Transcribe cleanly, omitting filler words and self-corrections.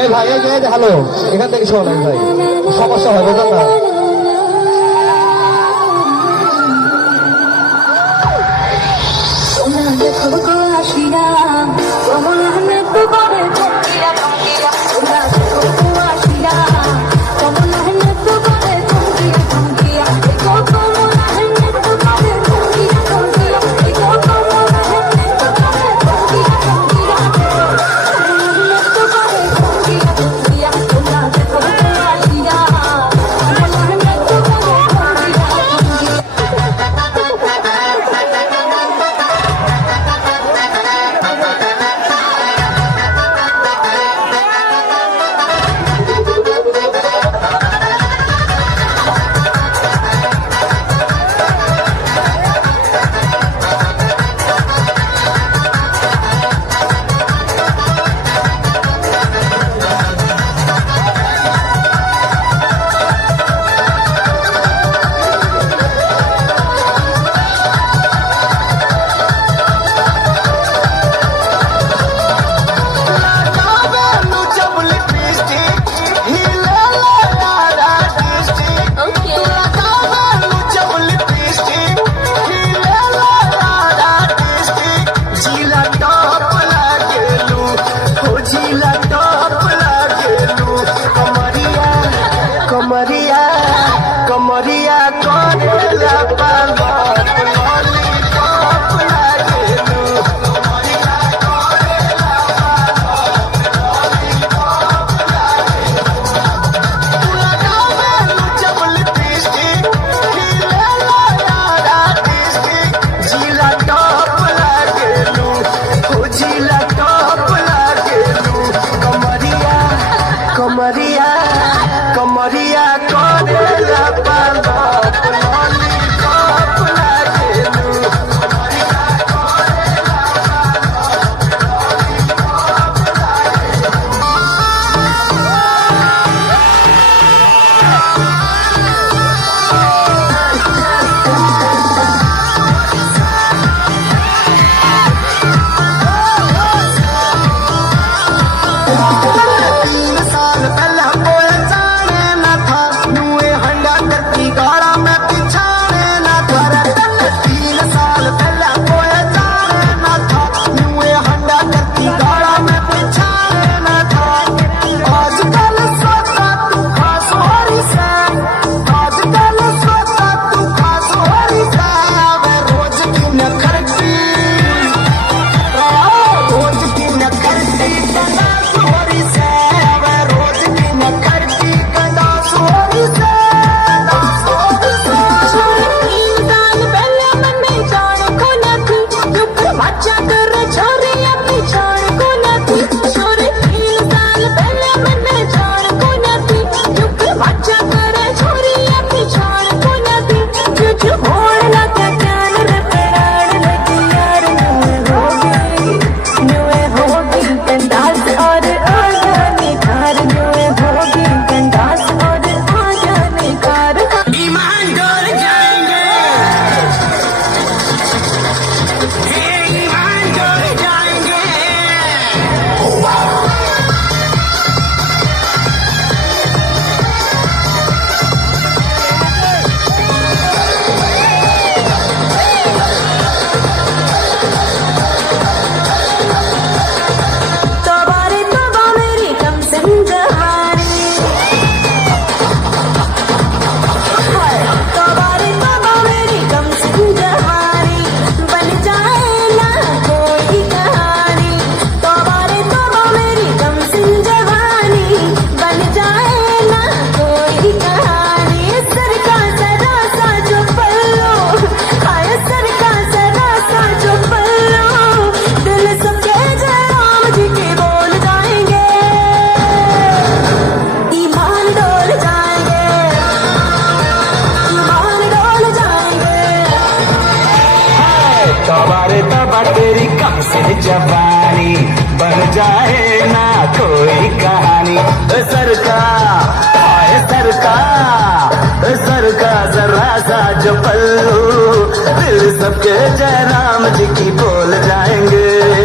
এই ভাই এই যে হ্যালো, এখান থেকে শোনেন ভাই, সমস্যা হবে না। कमरिया करेला पागल लॉलीपॉप लागेलू कमरिया करेला पागल लॉलीपॉप लागेलू तू लगावेलू जब लिपस्टिक खिलेला यारा डिस्टिक जिला टॉप लागेलू हो जिला टॉप लागेलू कमरिया कमरिया कमरिया करेला पागल लॉलीपॉप लागेलू कमरिया करेला तेरी कम से जवानी बन जाए ना कोई कहानी सरका जरा सा जो पल्लू दिल सबके जयराम जी की बोल जाएंगे।